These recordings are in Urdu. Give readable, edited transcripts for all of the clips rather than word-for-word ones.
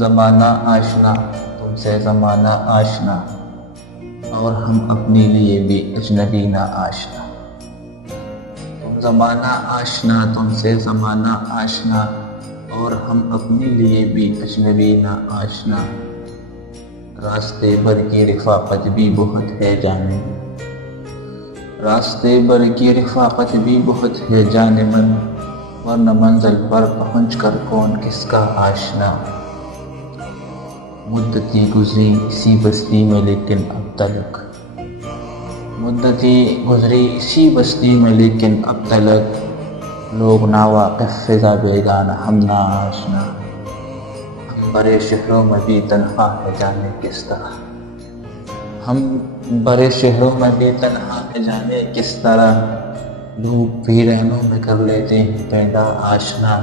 زمانہ آشنا تم سے زمانہ آشنا، اور ہم اپنے لیے بھی اجنبی نہ آشنا۔ تم زمانہ آشنا تم سے زمانہ آشنا، اور ہم اپنے لیے بھی اجنبی نہ آشنا۔ راستے بھر کی رفاقت بھی بہت ہے جانے من، راستے بھر کی رفاقت بھی بہت ہے جانے من، ورنہ منزل پر پہنچ کر کون کس کا آشنا۔ مدتی گزری اسی بستی میں لیکن اب تلک، مدتی گزری اسی بستی میں لیکن اب تلک، لوگ ناواقف فضا بیگانہ ہم نا آشنا۔ ہم بڑے شہروں میں بھی تنہا ہے جانے کس طرح، ہم بڑے شہروں میں بھی تنہا ہے جانے کس طرح، لوگ ویرانوں میں کر لیتے ہیں پیدا آشنا۔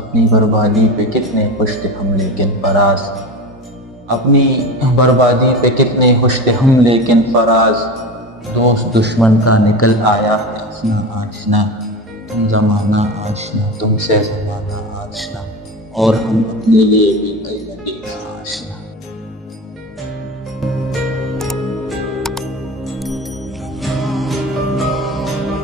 اپنی بربادی پہ کتنے خوش تھے ہم لیکن فراز، اپنی بربادی پہ کتنے خوش تھے ہم لیکن فراز، دوست دشمن کا نکل آیا ہے اپنا آشنا۔ تم زمانہ آشنا تم سے زمانہ آشنا، اور ہم اپنے لیے بھی اجنبی نہ آشنا۔